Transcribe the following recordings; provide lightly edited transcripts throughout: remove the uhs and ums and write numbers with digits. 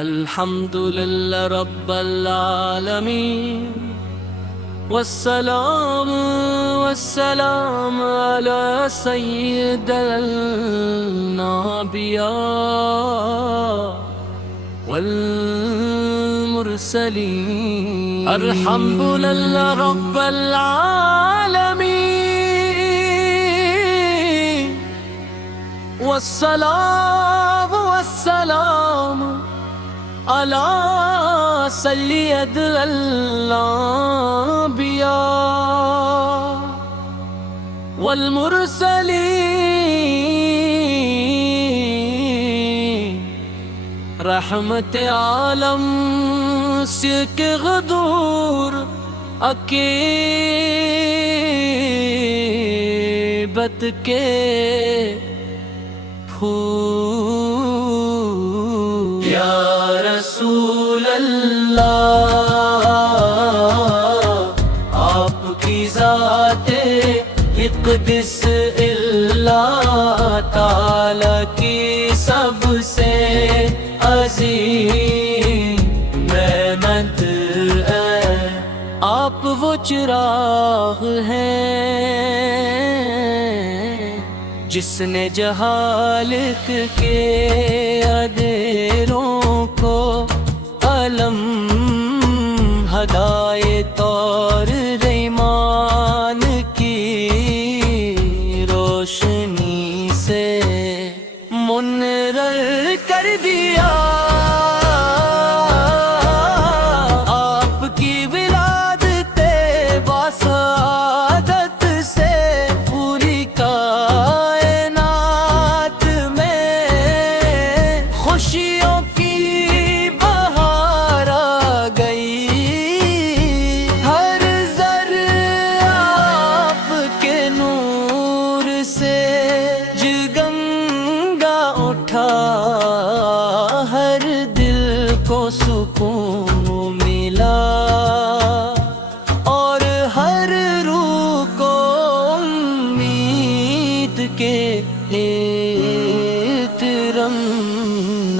الحمد للہ رب العالمین والسلام والسلام علی سید الانبیاء والمرسلین الحمد للہ رب العالمین والسلام والسلام علی سید الانبیاء والمرسلین رحمت عالم سک غدور عقیبت کے پھول یا رسول اللہ آپ کی ذات اقدس اللہ تعالی کی سب سے عظیم نعمت ہے، آپ وہ چراغ ہیں جس نے جہالت کے اندھیروں کو علم ہدایت اور ایمان کی روشنی سے منور کر دیا۔ آپ کی ولادت بسعادت سے پوری کائنات میں خوشیوں کی بہار آ گئی، ہر ذرہ آپ کے نور سے جگمگا اٹھا، ہر دل کو سکون ملا اور ہر روح کو امید کے احترام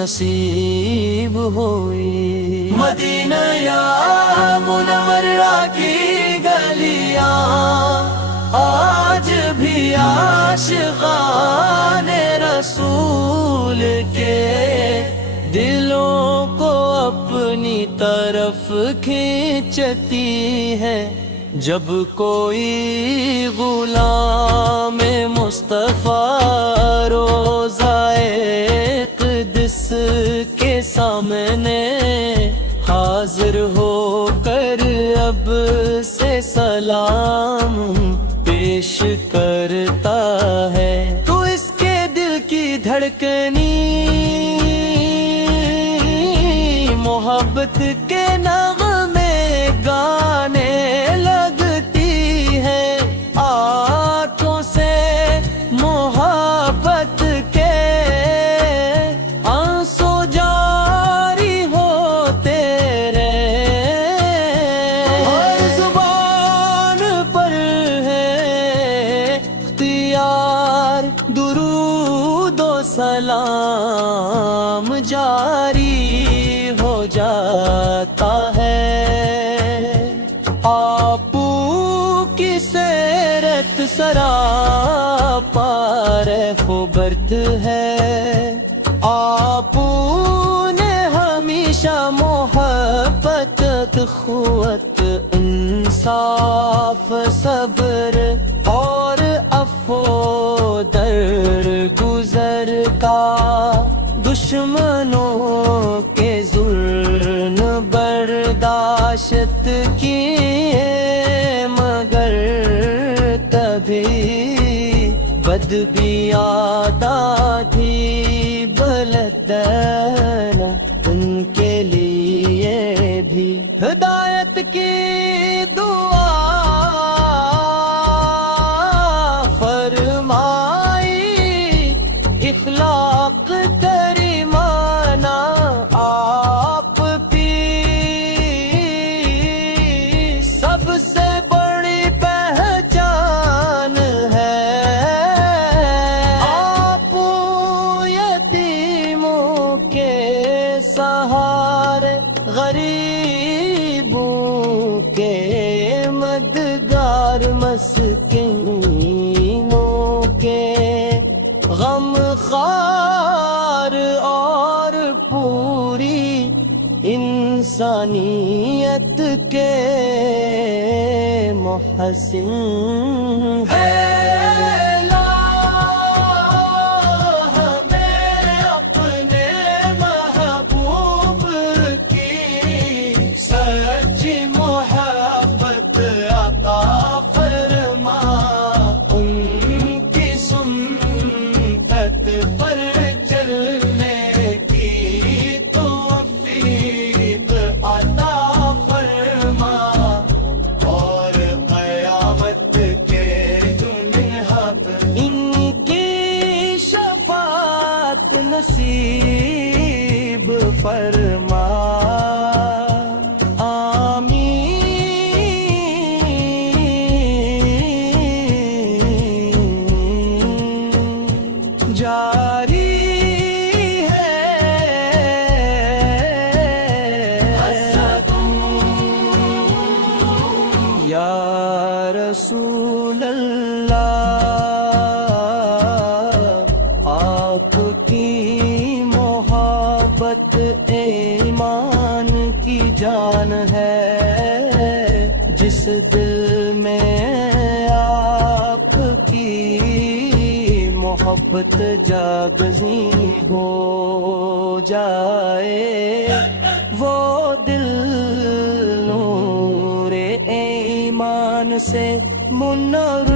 نصیب ہوئی۔ مدینہ یا منورہ کی گلیاں آج بھی عاشقان رسول کے دلوں کو اپنی طرف کھینچتی ہے۔ جب کوئی غلام مصطفیٰ روضۂ اقدس کے سامنے حاضر ہو کر اب سے سلام پیش کرتا ہے، تو اس کے دل کی دھڑکنی محبت کے نغمے گانے لگتی ہے، آنکھوں سے محبت کے آنسو جاری ہوتے رہے، اور زبان پر ہے اختیار درود و سلام جاری ہو جاتا ہے۔ آپ کی سیرت سراپا رفع و برد ہے، آپ نے ہمیشہ محبت اخوت انصاف صبر اور عفو درگزر کا دشمنوں کے ظلم برداشت کیے، مگر تبھی بد بھی آتا تھی بلدن ان کے لیے بھی ہدایت کی دعا فرمائی، اخلاق کریمانہ آپ پیر غریبوں کے مددگار، مسکینوں کے غم خوار، اور پوری انسانیت کے محسن ہے۔ نصیب فرما آمین۔ جاری ہے یا رسول اللہ، آپ کی محبت ایمان کی جان ہے، جس دل میں آپ کی محبت جاگزیں ہو جائے، وہ دل نور ایمان سے منور